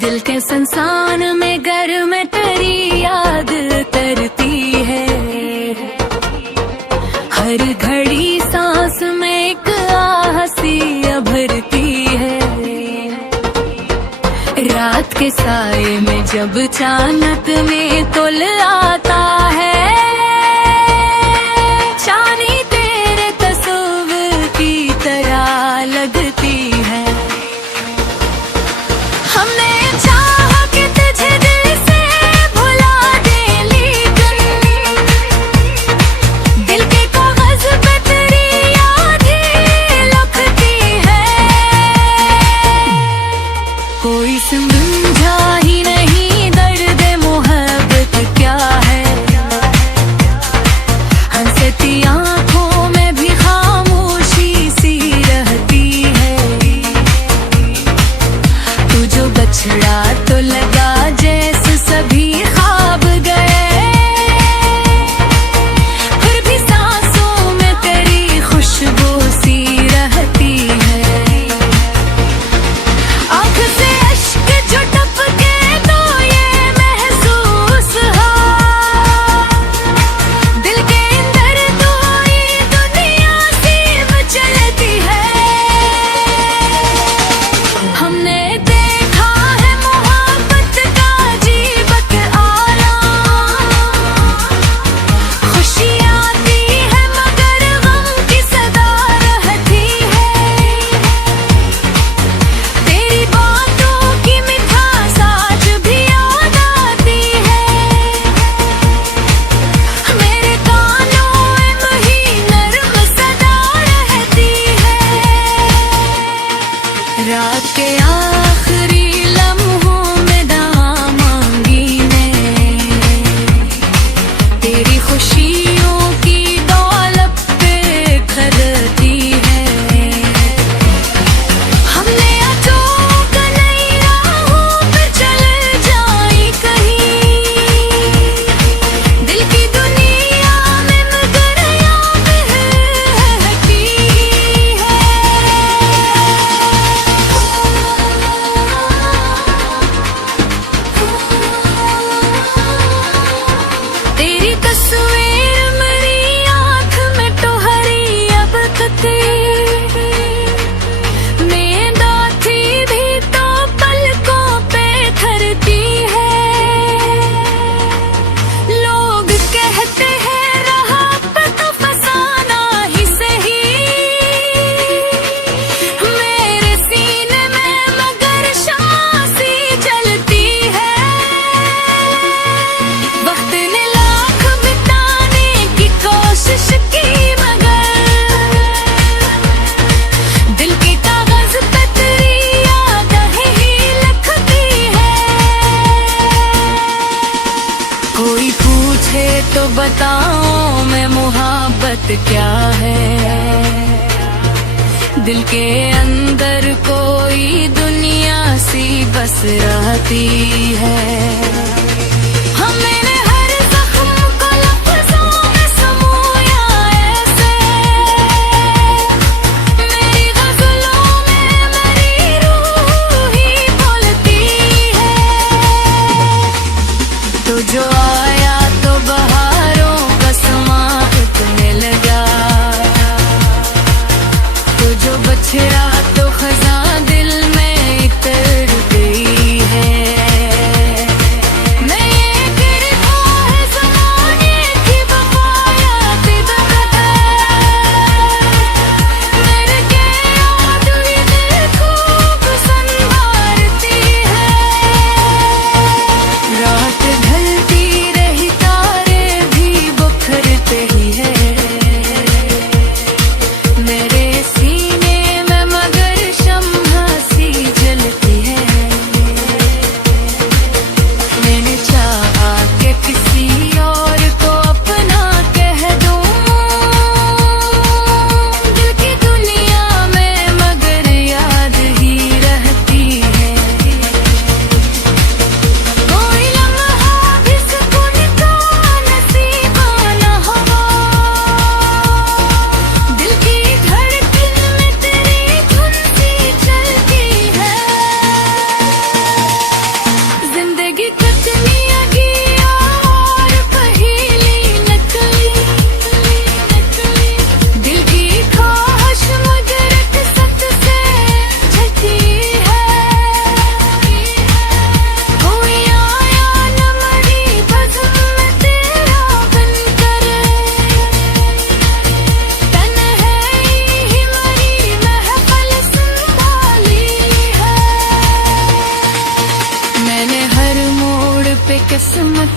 दिल के संसान में घर में तेरी याद तरती है, हर घड़ी सांस में एक आहसी भरती है। रात के साए में जब चानक में तुल आता है, चांदी तेरे तस्वीर की तरह लगती है। हमने चाहा कि तुझे दिल से भुला दे, लेकिन दिल के कागज पे तेरी याद ही लिखती है। कोई समझा ही नहीं दर्द मोहब्बत क्या है, हंसती आंखों में भी खामोशी सी रहती है। तू जो बछड़ा तो लगा जैसे सभी ख्वाब गए, फिर भी सांसों में तेरी खुशबू सी रहती है। आँख से अश्क जो टपके तो ये महसूस हो, दिल के अंदर तो ये दुनिया सी चलती है। हमने देखा है मोहब्बत का अजीब के आलम, खुशी आती है मगर गम की सदा रहती है। तेरी बातों की मिठास आज भी याद आती है, मेरे कानों में वही नर्म सदा रहती है। रात के आखिरी लम्हों में दुआ मांगी ने, तेरी खुशियों की दौलत पे खरती है। हमने अचूक नई राहों पे चल जाई कहीं, दिल की दुनिया में मगर याद रहती है। तेरी तस्वीर मेरी आँख में टोहरी अब तकती, नींद आती भी तो पलकों पे ठहरती है। लोग कहते हैं रहा तो फसाना ही सही, मेरे सीने में मगर शांसी जलती है। वक्त ने लाख बिताने की कोशिश की मगर दिल के कागज पे तेरी याद ही लिखती है। कोई पूछे तो बताओ मैं मोहब्बत क्या है, दिल के अंदर कोई दुनिया सी बस रहती है। हमने हर जख्म को लफ्जों में समोया ऐसे, मेरी गज़लों में मेरी रूह ही बोलती है। तो जो आया तो बहारों का समा उतने लगा, तो जो बछड़ा तो खज़ां दिल में इतर गई है।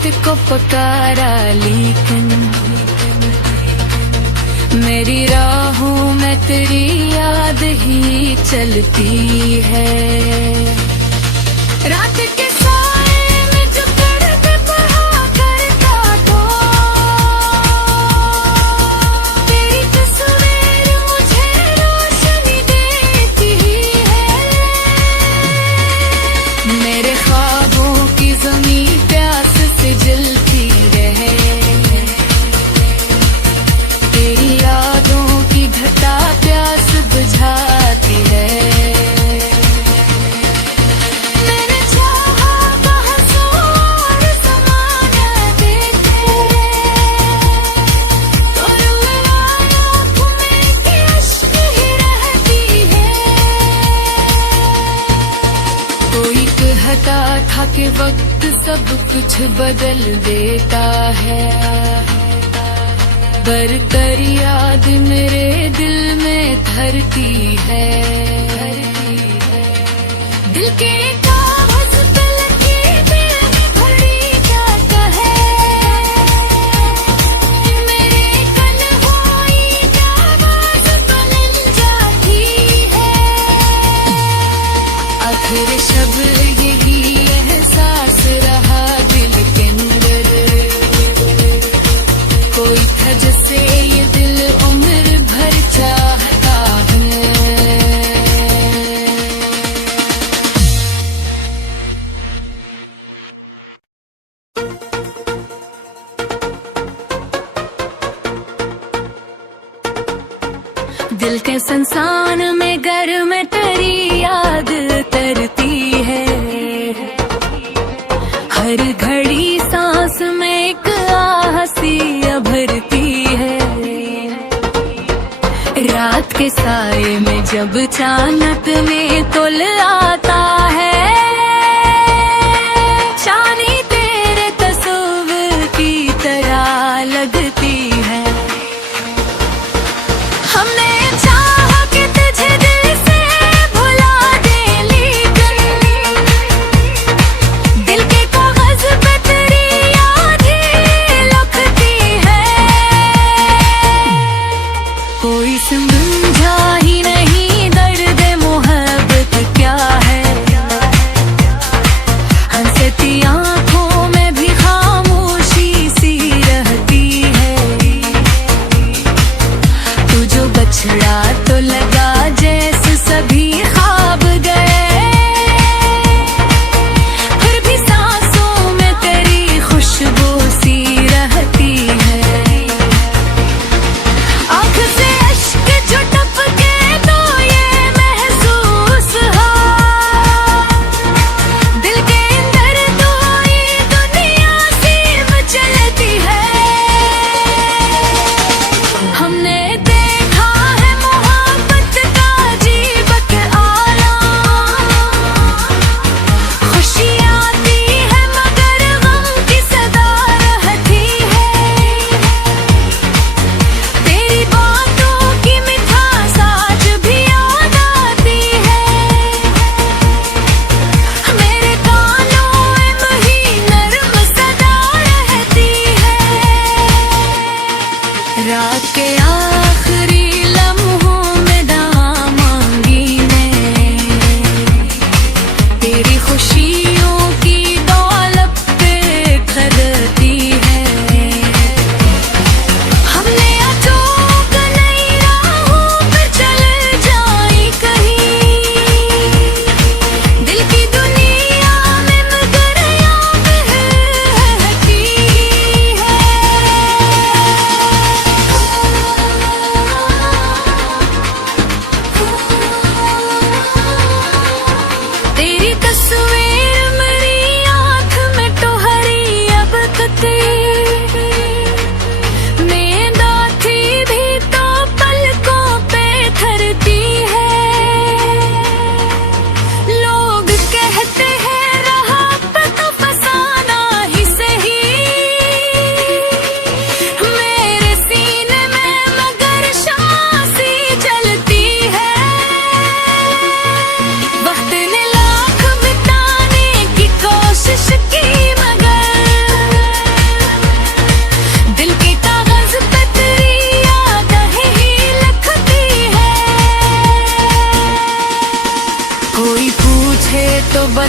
रात को पुकारा लेकिन मेरी राहों में तेरी याद ही चलती है। रात के साए में जो दर्द बढ़ा करता तो तेरी तस्वीर मुझे रोशनी देती है। मेरे ख्वाबों की ज़मीं प्यास से जलती रहे, तेरी यादों की घटा प्यास बुझाती है। मैंने चाहा बहसों और ज़माना देखे, तो रुलाया आँखों में कि अश्क ही रहती है। कोई कहता था कि वक्त सब कुछ बदल देता है, बरतर याद मेरे दिल में धरती है। दिल के कागज़ पे लगी दिल में भरी क्या कहे, मेरे कल हुई क्या आवाज़ बुलंद जाती है। आखिर शब यही एहसास रहा दिल के अंदर, कोई था जिसे ये दिल उम्र भर चाहता है। दिल के संसान में घर में तेरी याद तरती है, हर घड़ी सांस में एक आहसी भरती है। रात के साए में जब चानक में तुल आता है, चांदी तेरे तस्वीर की तरह लगती है। हमने चाहा कि तुझे दिल से भुला दे, लेकिन दिल के कागज़ पे तेरी याद ही लिखती है। कोई समझा ही नहीं दर्द मोहब्बत क्या है, हंसती आँखों में भी खामोशी सी रहती है। तू जो बछड़ा तो लगा जैसे सभी ख्वाब गए, फिर भी सांसों में तेरी खुशबू सी रहती है। आँख से अश्क जो टपके तो ये महसूस हो, दिल के अंदर तो ये दुनिया सीम चलती है। हमने देखा है मोहब्बत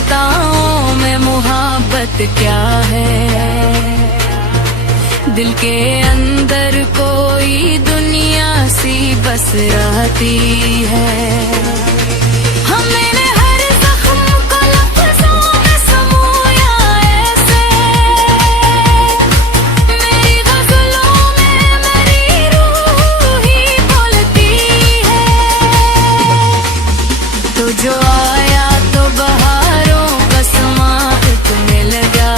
बताऊं मैं मोहब्बत क्या है। दिल के अंदर कोई दुनिया सी बस रहती है। हमने हर जख्म को लफ्जों में समोया ऐसे, मेरी गजलों में मेरी रूह ही बोलती है। तो जो आया तो बहारों का समा मिल गया,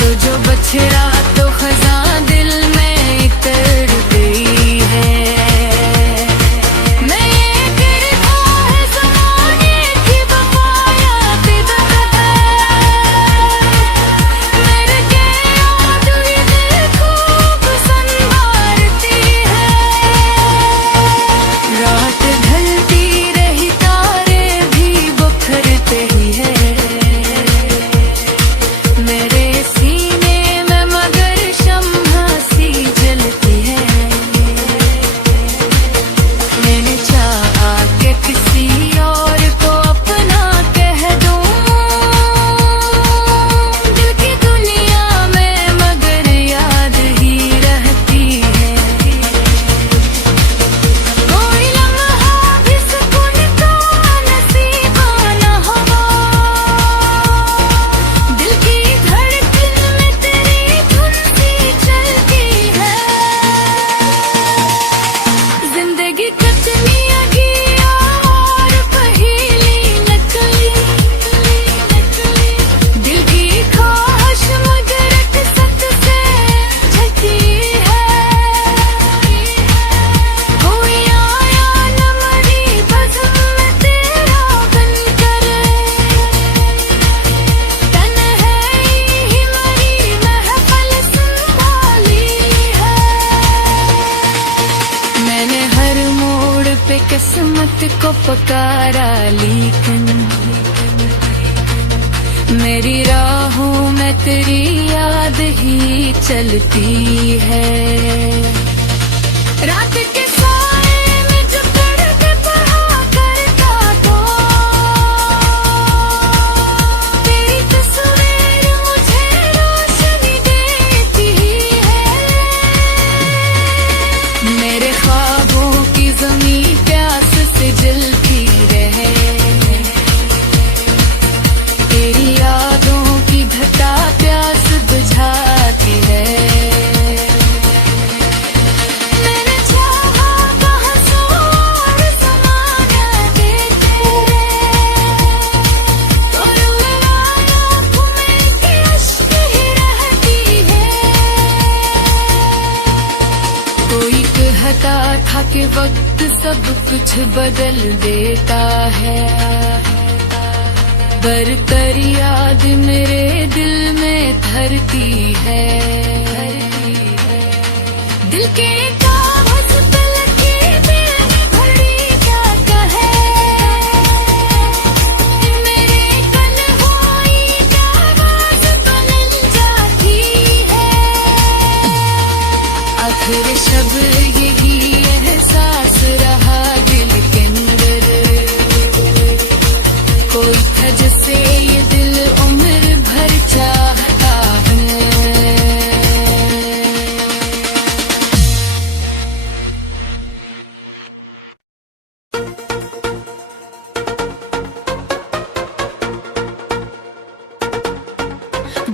तो जो बछड़ा तो खजा दिल में इतर गई है। मैं ये गिरता है ज़माने की बकाया बिदअत है, मेरे के याद ही दिल खूब संवारती है। रात ढलती रही तारे भी बिखरते ही है, मेरे सीने में मगर शम्हा सी जलती है। मैंने चाहा कि किसी और को अपना कह दूं दिल की दुनिया में, मगर याद ही रहती है। कोई लम्हा भी सुकून का नसीबा न हुआ, दिल की धड़कन में तेरी धुन सी चलती है। जिंदगी कितनी अघिया और पहेली नकली, दिल की ख्वाहिश मगर अकसर से झकी है। कोई आया न मरी बज़्म में तेरा बनकर, तन्हाई ही मरी महफिल संभाली है। मैंने हर मोड़ पे किस्मत को पुकारा, लेकिन मेरी राहों में तेरी याद ही चलती है। रात के साए में जो पढ़ते पढ़ा करता तो, तेरी तस्वीर मुझे रोशनी देती है। मेरे ख्वाबों की ज़मीं प्यास से जलती रहे, तेरी यादों की घटा प्यास बुझाती है। मैंने चाहा कहाँ सो और समाना देते, तो रुलाया आँखों में कि अश्क ही रहती है। कोई कहता था कि वक्त सब कुछ बदल देता है, बरतर याद मेरे दिल में धरती है। दिल के कागज़ पे लगी मेरी घड़ी क्या कहे, मेरे तन्हाई की आवाज़ बदल जाती है। आखिर शब यही एहसास रहा दिल के अंदर, कोई था जिसे ये दिल उम्र भर चाहता है।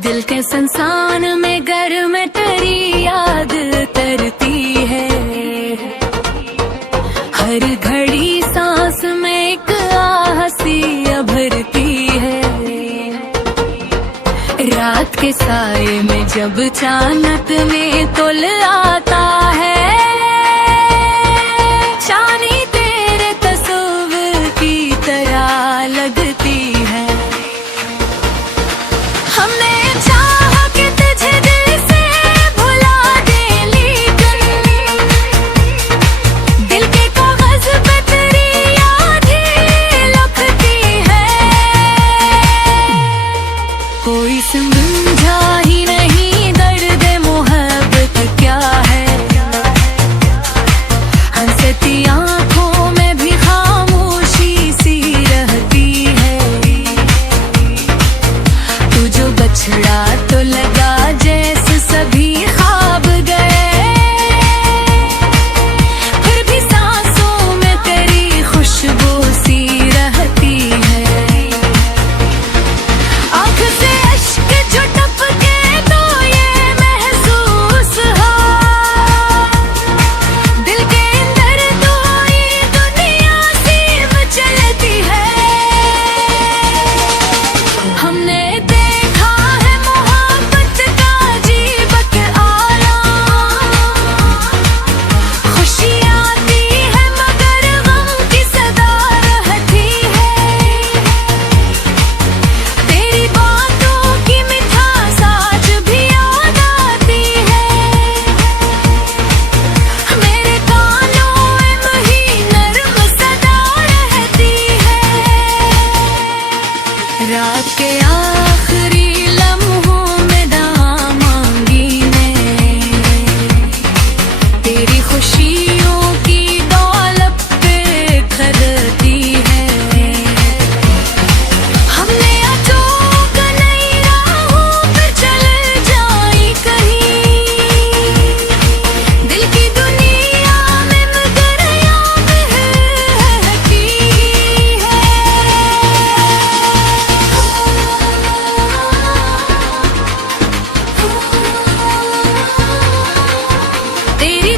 दिल के संसान में घर में तेरी याद तरती है, हर घड़ी सांस में एक आहसी भरती है। रात के साए में जब चानक में तुल आता है, चांदी तेरे तस्वीर की तरह लगती है। हमने चाहा कि तुझे दिल से भुला दे, लेकिन दिल के कागज़ पे तेरी याद ही लिखती है। कोई समझा ही नहीं दर्द मोहब्बत क्या है,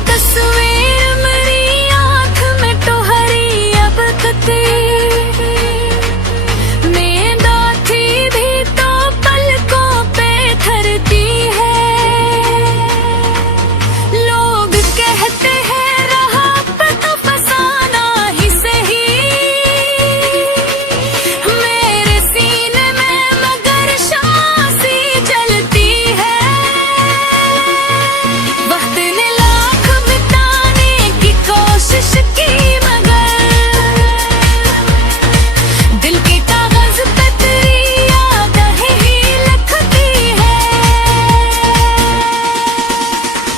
तस्वीर मेरी आँख में टोहरी अब कते नींद आती भी तो पलकों पे ठहरती है। लोग कहते हैं रहा तो फसाना ही सही मेरे सीने में मगर शांसी जलती है। वक्त ने लाख बिताने की कोशिश की मगर दिल के कागज पे तेरी यादें ही लिखती है।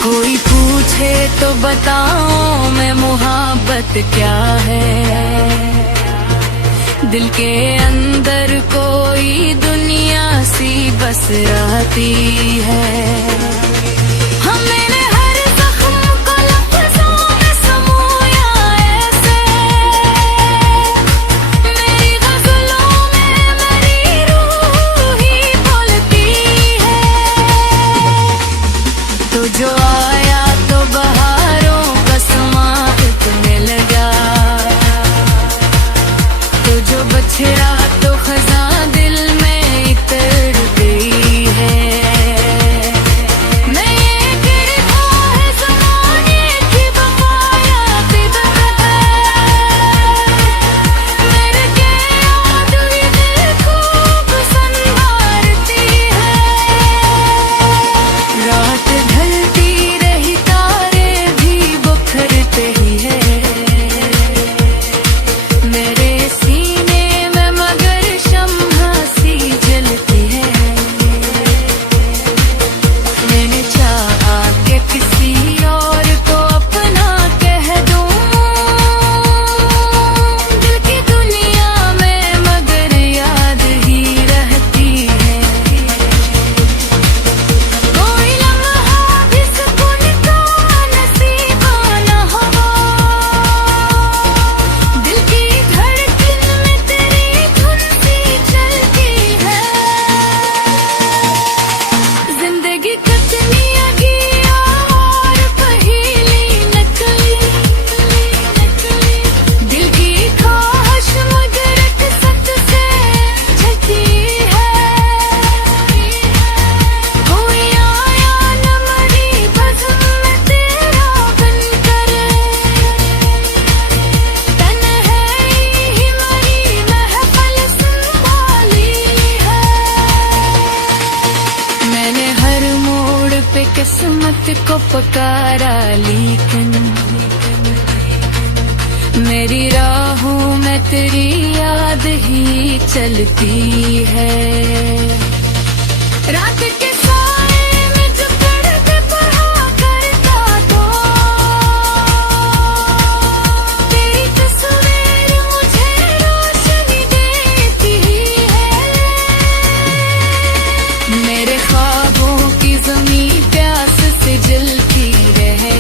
कोई पूछे तो बताऊं मैं मोहब्बत क्या है। दिल के अंदर कोई दुनिया सी बस रहती है। हमने हर जख्म को लफ्जों में समोया ऐसे मेरी गजलों में मेरी रूह ही बोलती है। तो जो आया तो बहारों का समा इतने लगा तो जो बछड़ा तो खजां दिल में इतर गई है। मैं ये गिरता है ज़माने की बकाया तिदक है मेरे के याद भी दिल खूब संवारती है। रात ढलती रही तारे भी बिखरते ही है मेरे सीने में मगर शम्हा सी जलती है। मैंने चाहा कि किसी और को अपना कह दूं दिल की दुनिया में मगर याद ही रहती है। कोई लम्हा भी सुकून का नसीबाना हो दिल की धड़कन में तेरी धुन सी चलती है। जिंदगी कितनी अगी और पहेली नकली दिल की ख्वाहिश मगर किस्मत से झकी है। कोई आया न मरी बज़्म में तेरा बनकर तन्हाई ही मरी महफिल संभाली है। मैंने हर मोड़ पे किस्मत को पुकारा लेकिन मेरी राहों में तेरी याद ही चलती है। रात के साए में जो पढ़ते पढ़ा करता तो तेरी तस्वीर मुझे रोशनी देती है। मेरे ख्वाबों की ज़मीं प्यास से जलती रहे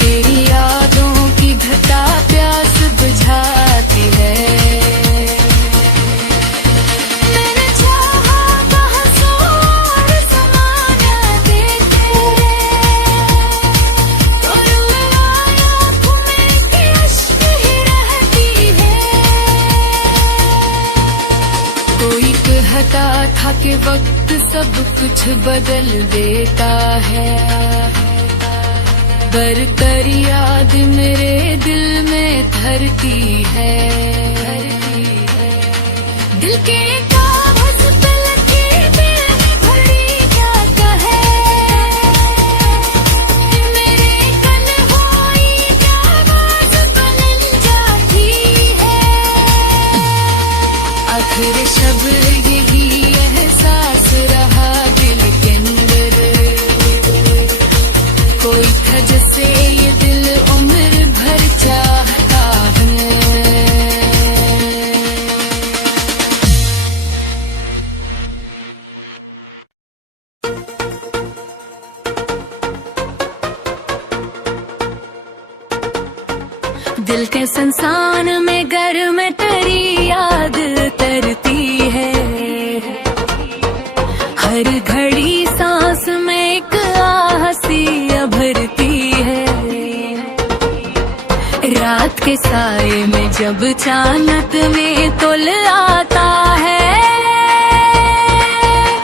तेरी यादों की घटा प्यास बुझाती है। मैंने चाहा कहाँ सो और ज़माना देखे तो रुलाया तुम्हें कि अश्क ही रहती है। कोई कहता था कि वक्त सब कुछ बदल देता है पर याद मेरे दिल में धरती है। दिल के कागज पे लकीरें घड़ी क्या कहे मेरे कल होई क्या बात बन जाती है। आखिर शब्द यही एहसास रहा दिल के अंदर कोई था जिसे ये दिल उम्र भर चाहता है। दिल के संसान में घर में तेरी याद तरती है। हर घड़ी सांस में एक आहसी साए में जब चानक में तुल आता है,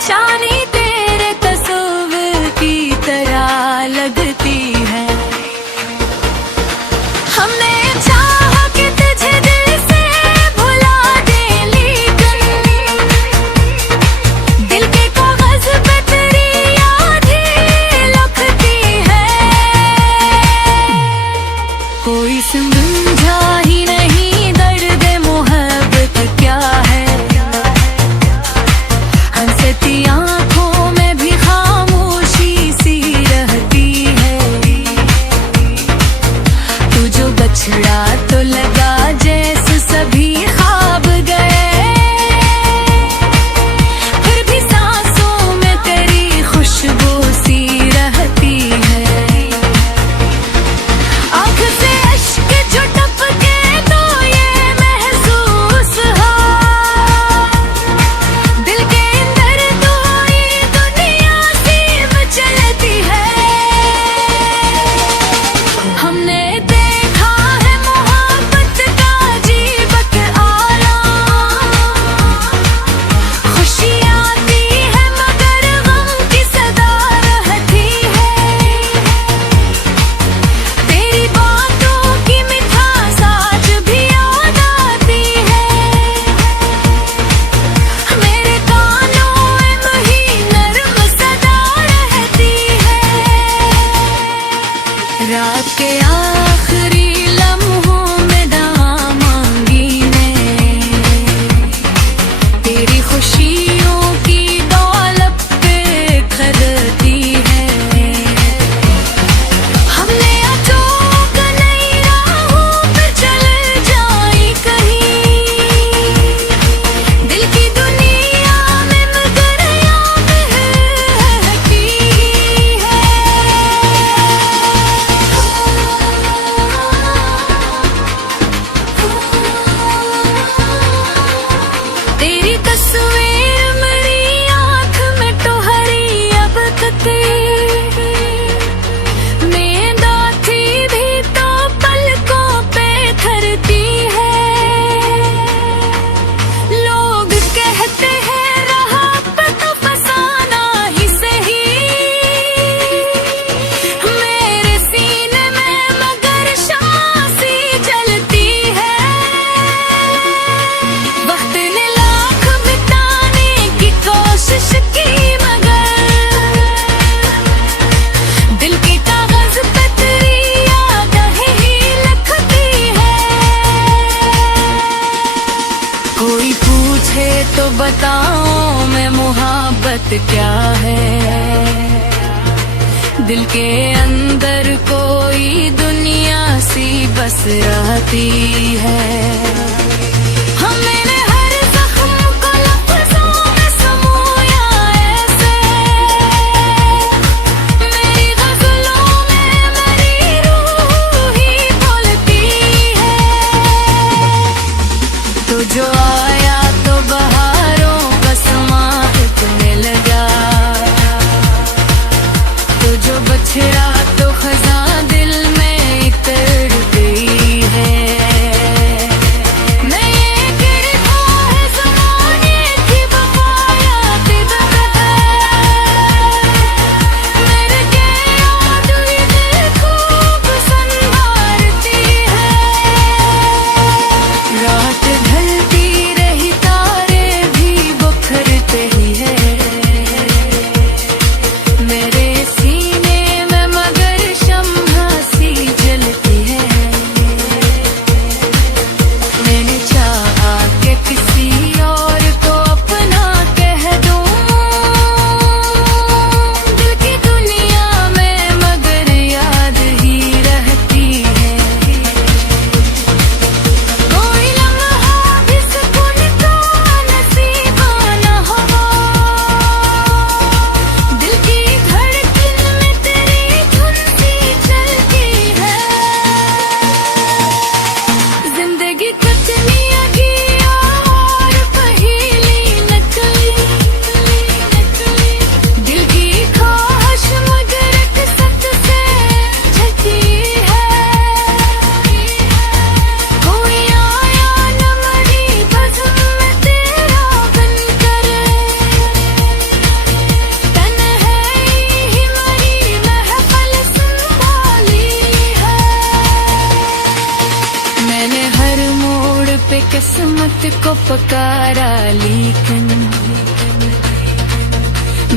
चांदी तेरे तस्वीर की तरह लगती है। हमने चाहा कि तुझे दिल से भुला दे, लेकिन दिल के कागज पे तेरी याद ही लिखती है। कोई समझा ही नहीं दर्द मोहब्बत क्या है, हंसती आंखों में भी खामोशी सी रहती है। तू जो बछड़ा तो लगा जैसे सभी ख्वाब गए, फिर भी सांसों में तेरी खुशबू सी रहती है। आँख से अश्क जो टपके तो ये महसूस हो, दिल के अंदर तो ये दुनिया सी मचलती है। हमने देखा है मोहब्बत का अजीब के आलम, खुशी आती है मगर गम की सदा रहती है। तेरी बातों की मिठास आज भी याद आती है, मेरे कानों में वही नर्म सदा रहती है। रात के आखिरी लम्हों में दुआ मांगी ने, तेरी खुशियों की दौलत पे खरीदी है। हमने अचूक नई राहों पे चले जाई कहीं, दिल की दुनिया में मगर याद रहती है। तेरी तस्वीर मेरी आँख में टोहरी अब तक, नींद आती भी तो पलकों पे ठहरती है। लोग कहते हैं रहा तो फसाना ही सही, मेरे सीने में मगर शम्मा सी जलती है। वक्त ने लाख मिटाने की कोशिश की मगर दिल के कागज पे तेरी याद ही लिखती है। कोई पूछे तो बताओ मैं मोहब्बत क्या है, दिल के अंदर कोई दुनिया सी बस रहती है। हमने हर जख्म को लफ्ज़ों में समोया ऐसे, मेरी गज़लों में मेरी रूह ही बोलती है। तो जो आया तो बहारों का समा इतने लगा, तो जो बछड़ा तो खज़ां दिल में इतर गई है। मैं ये गिरता है ज़माने की बकाया तिब्बत है, मेरे के याद हुई दिल खूब संवारती है। रात ढलती रही तारे भी बिखरते ही है, मेरे सीने में मगर किस्मत को पकारा, लेकिन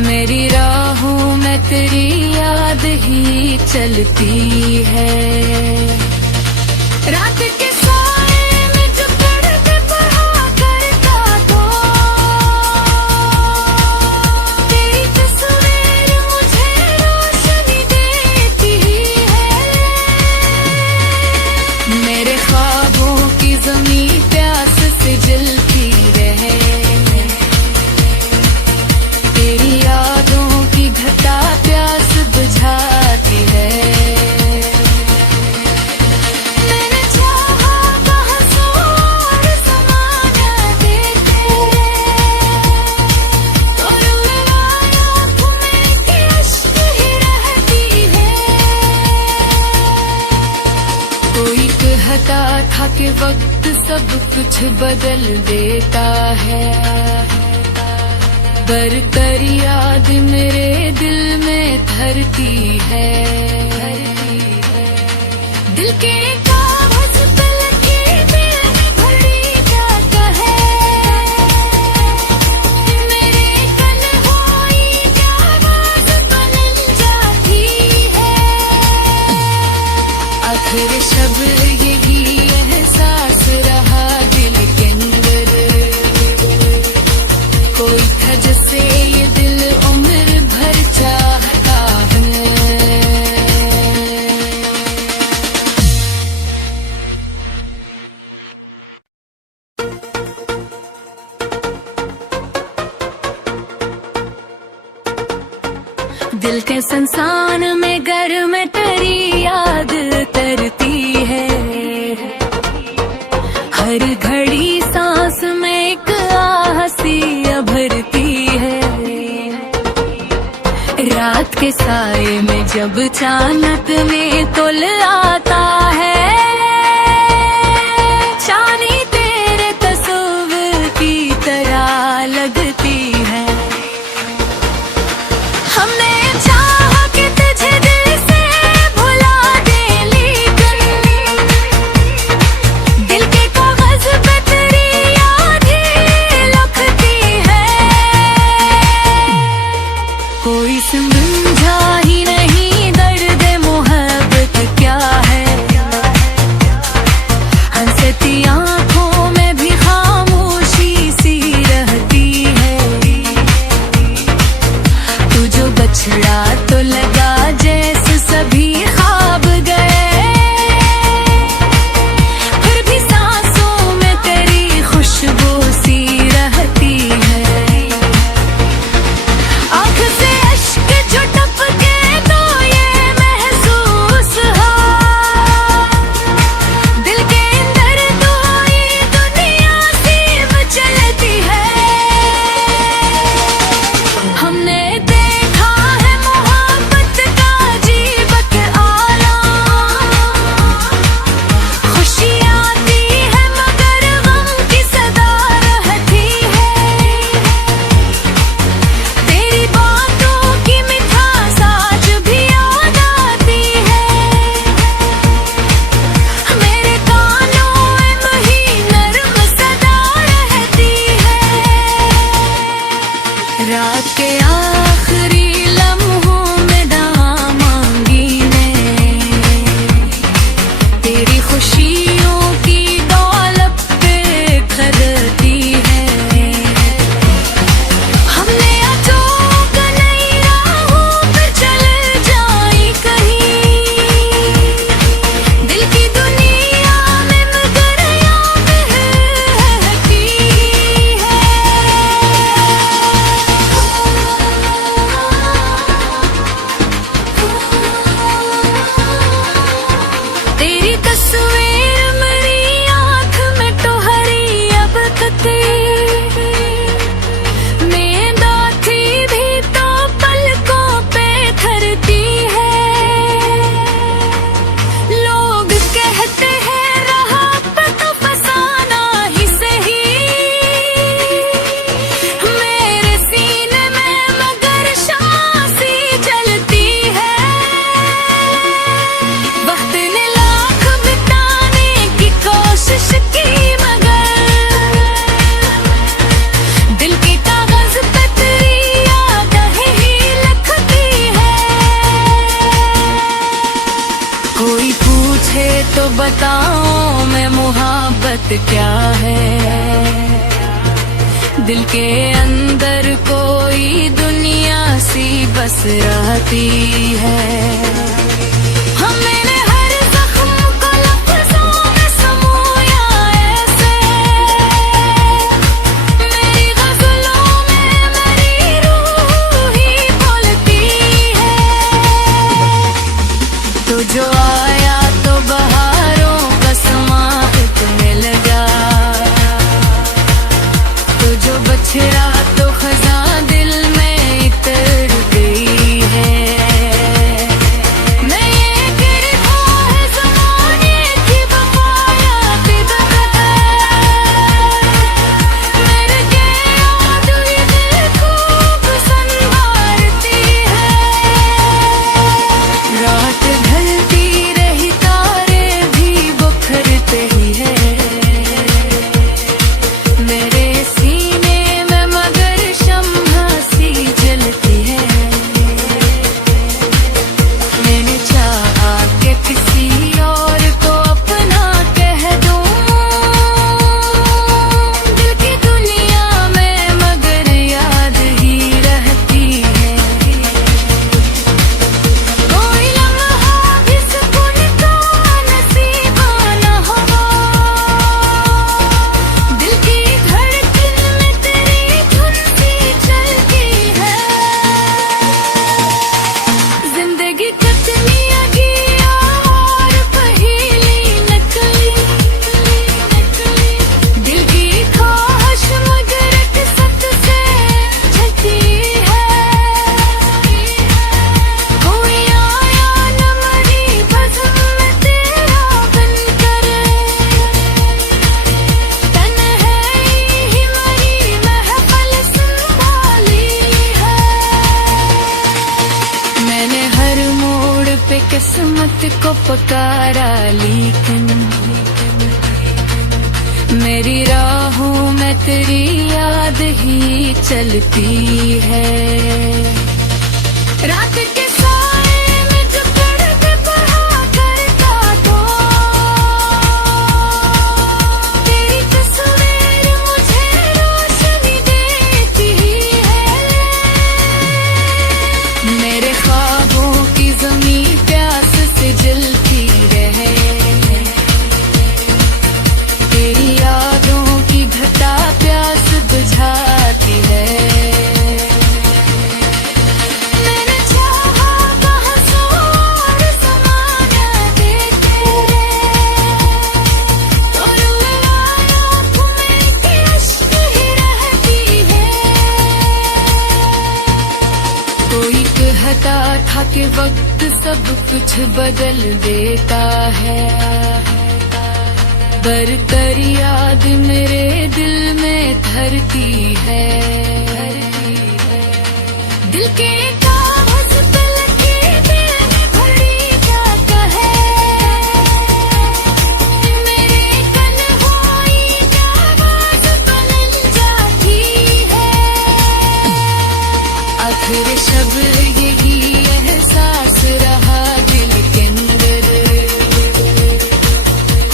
मेरी राहों में तेरी याद ही चलती है। रात के साए में जो पढ़ते पढ़ा करता तो तेरी तस्वीर मुझे रोशनी देती है। मेरे ख्वाबों की ज़मीं प्यास से जलती रहे, तेरी यादों की घटा प्यास बुझाती है। मैंने चाहा कहाँ सो और समाना देते, तो रुलवाया आँखों में कि अश्क ही रहती है। कोई कहता था कि वक्त सब कुछ बदल देता है, बरतर याद मेरे दिल में धरती है। दिल के कागज पे लगी दिल में घड़ी जाता है, मेरे कल होई क्या बात बदल जाती है। आखिर शब यही एहसास रहा दिल के अंदर, कोई था जिसे ये दिल उम्र भर चाहता है। दिल के संसान में घर में तेरी याद तरती है, हर घड़ी सांस में एक आहसी भरती है। रात के साए में जब चानक में तुल आता है, चांदी तेरे तस्वीर की तरह लगती है। हमने चाहा कि तुझे दिल से भुला दे, लेकिन दिल के कागज पे तेरी याद ही लिखती है। कोई समझा ही नहीं दर्द मोहब्बत क्या है, कोई पूछे तो बताओ मैं मोहब्बत क्या है। दिल के अंदर कोई दुनिया सी बस रहती है। मैंने हर जख्म को लफ्ज़ों में समोया ऐसे, मेरी गज़लों में मेरी रूह ही बोलती है। तो जो आया तो बहारों का समा मिल गया, तो जो बछड़ा तो खज़ां दिल में इतर गई है। मैं ये गिरफ़्त है ज़माने की बक़ाया बिदअत है, मेरे के याद ये दिल खूब संवारती है। रात ढलती रही तारे भी बिखरते ही है, मेरे सीने में मगर शम्हा सी जलती है। मैंने चाहा कि किसी और को अपना कह दूं दिल की दुनिया में, मगर याद ही रहती है। कोई लम्हा भी सुकून का नसीबा न हुआ, दिल की धड़कन में तेरी धुन सी चलती है। जिंदगी कितनी अजीब और पहेली नकली, दिल की ख्वाहिश मगर किस्मत से छलती है। कोई आया न मरी बज़्म में तेरा बनकर, तन्हाई ही मरी महफ़िल संभाली है। मैंने हर मोड़ पे किस्मत को पुकारा, लेकिन मेरी राहों में तेरी याद ही चलती है। रात के साए में जो पढ़ के पढ़ा करता तो, तेरी तस्वीर मुझे रोशनी देती है। मेरे ख्वाबों की ज़मीं प्यास से जलती रहे, तेरी यादों की घटा प्यास बुझाती है। मैंने चाहा बहसों और ज़माना दे तेरे, और आँखों में के अश्क ही रहती है। कोई कहता था कि वक्त सब कुछ बदल देता है, बरतर याद मेरे दिल में धरती है। दिल के कागज़ पे लकीरें घड़ी क्या कहे, मेरे तन्हाई की आवाज़ बुलंद जाती है। आखिर शब यही एहसास रहा दिल के अंदर,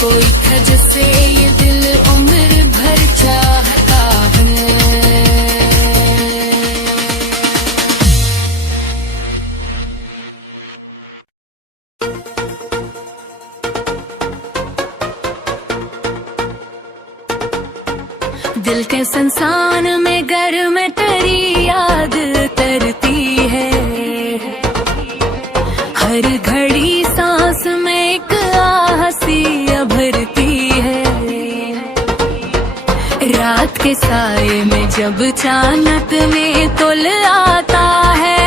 कोई था जिसे ये दिल उम्र भर चाहता है। दिल के संसान में घर में तेरी याद तरती है, हर घड़ी सांस में एक आहसी भरती है। रात के साए में जब चानक में तुल आता है,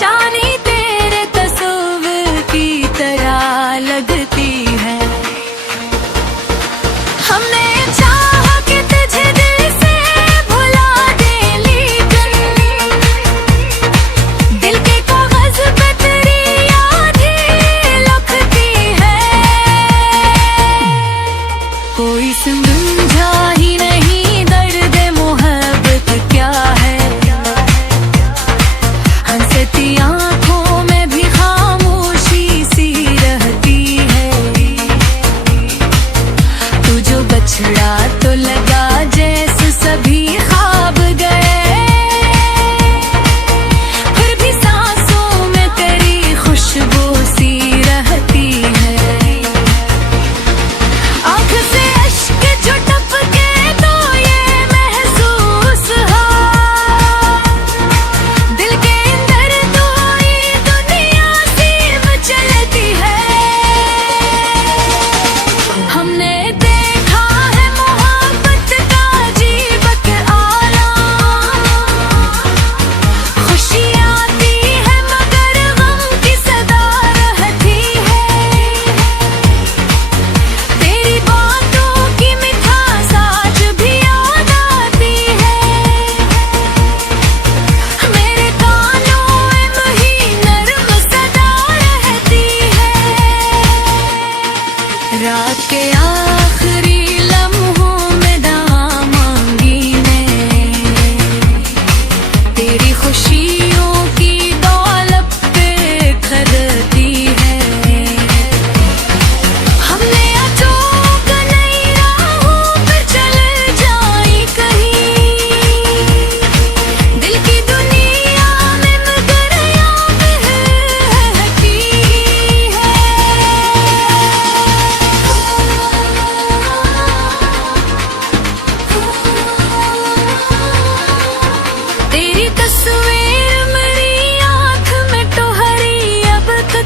चांदी तेरे तस्वीर की तरह लगती है। हमने चाहा कि तुझे दिल से भुला दे, लेकिन दिल के कागज़ पे तेरी याद ही लिखती है। कोई समझा ही नहीं दर्द मोहब्बत क्या है,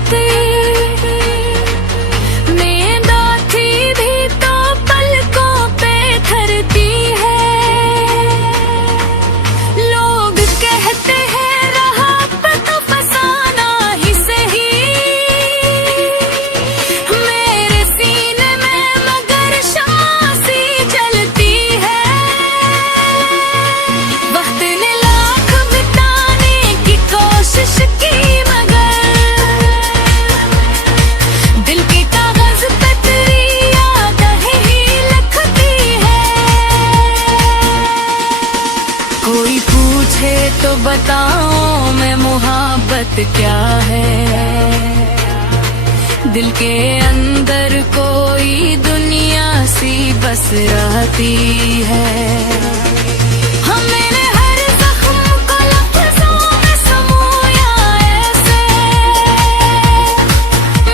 राती नींद आती भी तो पलकों पे धरती है। लोग कहते हैं रहा तो फसाना ही सही मेरे सीने में मगर शम्मा सी जलती है। वक्त ने लाख बिताने की कोशिश की मगर दिल के कागज पे तेरी यादें ही लिखती है। कोई पूछे तो बताऊं मैं मोहब्बत क्या है। दिल के अंदर कोई दुनिया सी बस रहती है। हम मैंने हर जख्म को लफ्जों में समोया ऐसे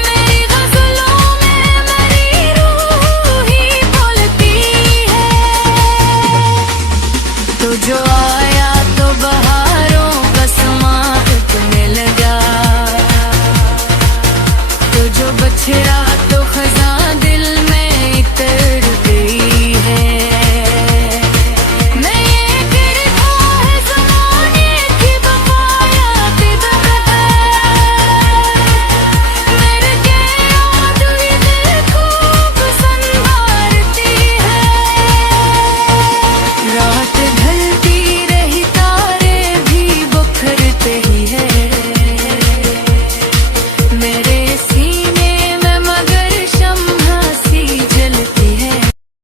मेरी गजलों में मेरी रूह ही बोलती है। तो जो आया तो बहारों का समा तुमने लगा तो जो बछड़ा